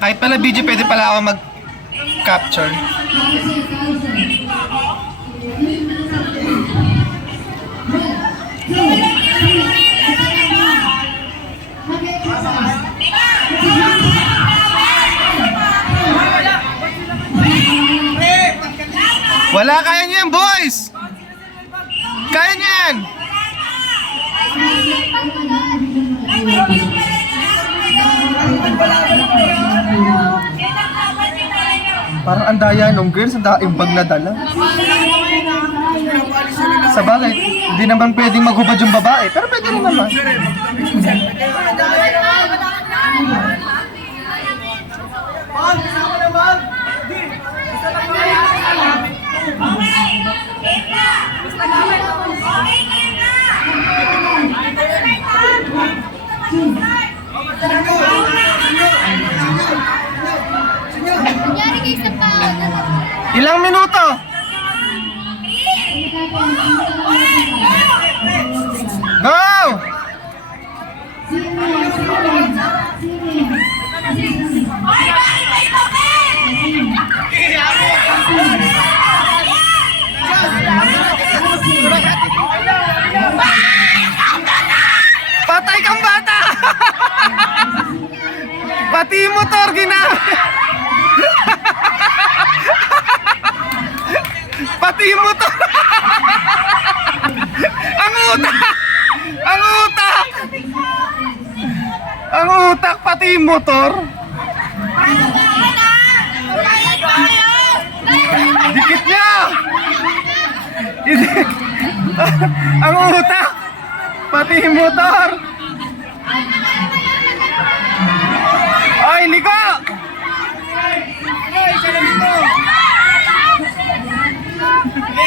Kahit pala video, pwede pala ako mag-capture. Wala, kaya niyo yan, boys! Kaya niyo yan! Parang ang daya nung girls, ang daing bag na dala. Sa bagay, hindi naman pwedeng maghubad yung babae, pero pwede rin naman. Ilang minuto? Go! Patay kang bata! Pati yung motor ginamit! Pati yung motor! Ang utak! Ang utak! Ang utak, pati yung motor! Dikit niya! Ang utak! Pati yung motor! Ay, liko!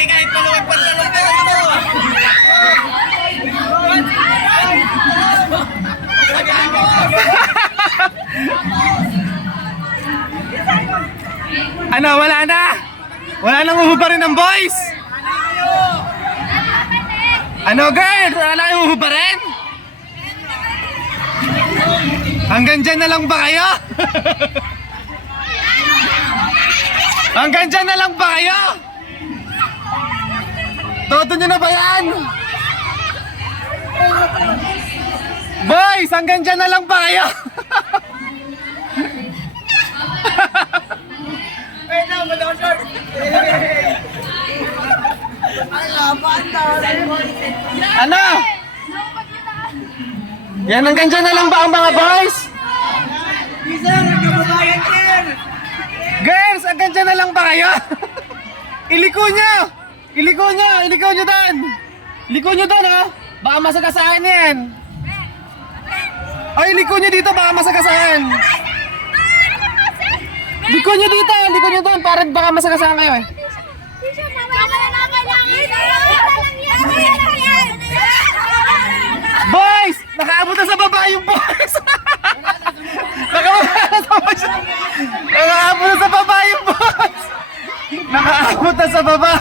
Kahit maluwag pa ito! Ano, wala na? Wala nang uhubarin ng boys? Ano, girls? Wala nang uhubarin? Hanggang dyan na lang ba kayo? Hanggang dyan na lang ba kayo? Todo nyo na ba yan? Boys, hanggang dyan na lang ba kayo? Ano? Yan, hanggang dyan na lang ba ang mga boys? Girls, hanggang dyan na lang ba kayo? Iliko nyo! Iliko nyo! Iliko nyo doon! Iliko nyo doon, ha? Baka masagasaan yan! Ay, iliko nyo dito, baka masagasaan! Liko nyo dito! Liko nyo doon! Para baka masagasaan kayo, eh! Boys! Nakaabot na sa baba yung boys! Nakaabot na sa baba yung boys! Nakaabot na sa baba!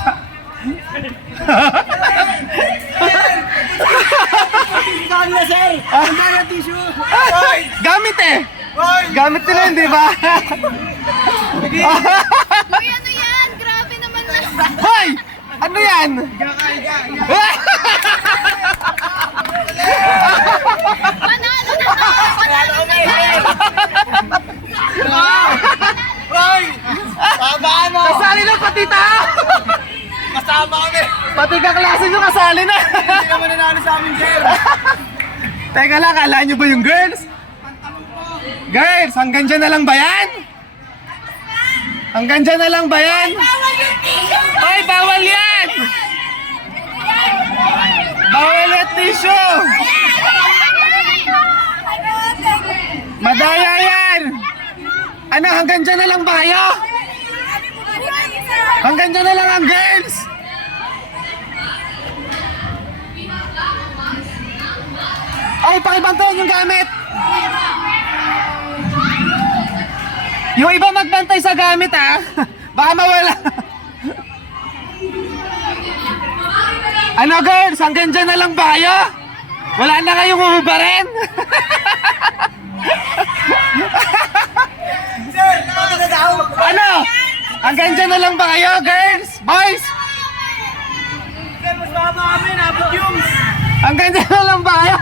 Gamit eh! Gamit nila yun, di ba? Uy, ano yan? Grabe naman na. Hoy! Ano yan? Panalo na to! Panalo na to! Hoy! Tama ano? Kasali na pati tao! Kasama kami! Pati kaklase nyo kasali na! Hindi naman nanalo sa amin, sir! Teka lang, kala nyo ba yung girls? Girls, hanggang dyan na lang ba yan? Hanggang dyan na lang ba yan? Ay, bawal yan! Bawal yan tissue! Madaya yan! Ano, hanggang dyan na lang ba kayo? Hanggang dyan na lang ang girls! Ay, pakibantayan yung gamit! Yung iba magbantay sa gamit, ha? Baka mawala. Ano, girls? Hanggang dyan na lang ba kayo? Wala na kayong uhubarin? Hanggang dyan na lang ba kayo, girls? Boys? Mas mahaba kami, nabot yung. Hanggang dyan na lang ba kayo?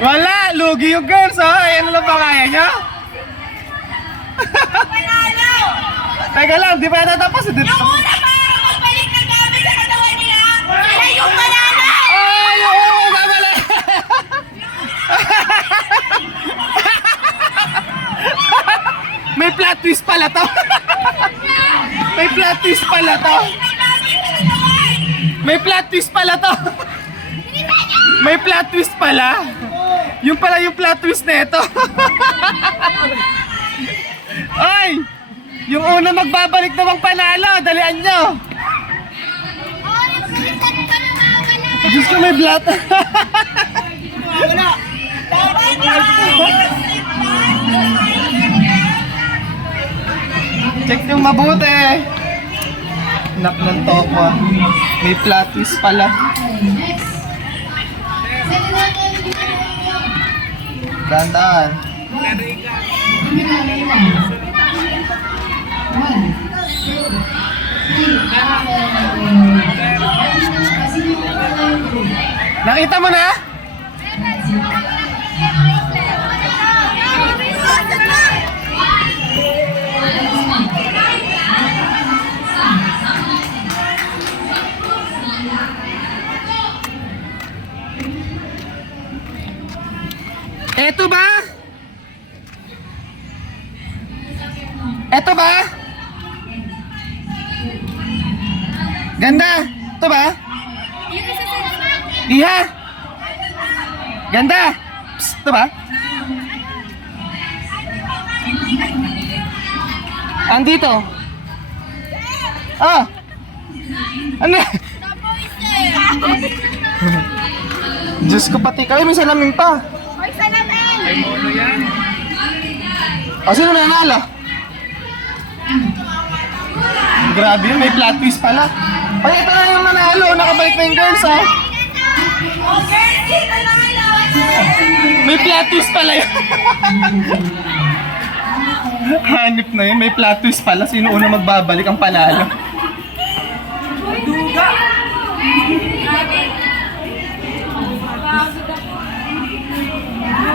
Wala, lugi yung girls, oh. Ayan na lang ba kaya nyo? Teka lang, di ba natapos? Yung una pa, magbalik ng gamit sa katawan nila. Sila yung manalo. Ay, oo, babala. May plot twist pala to. May plot twist pala to. May plot twist pala to. May plot twist pala. Yung pala yung plot twist na ito. Ay! Yung una magbabalik namang panalo. Dalian nyo. Diyos ko, may blat. Wala. Check yung mabuti. Nak ng topo. May plot twist pala. Dandan. Nakita mo na? Eto ba? Eto ba? Ganda. Eto ba? Iha. Ganda. Psst, eto ba? Andito. Ah. Ano? Diyos ko, pati kayo may salamin pa. Hoy, salamin! Ay, mono yan. O, sino nanalo? Grabe yun, may plot twist pala. Ay, ito na yung nanalo. Nakabalik na yung girls, ha? Okay, dito na may lawan. May plot twist pala yun. Hanip na yun, may plot twist pala. Sino una magbabalik ang panalo? Duga.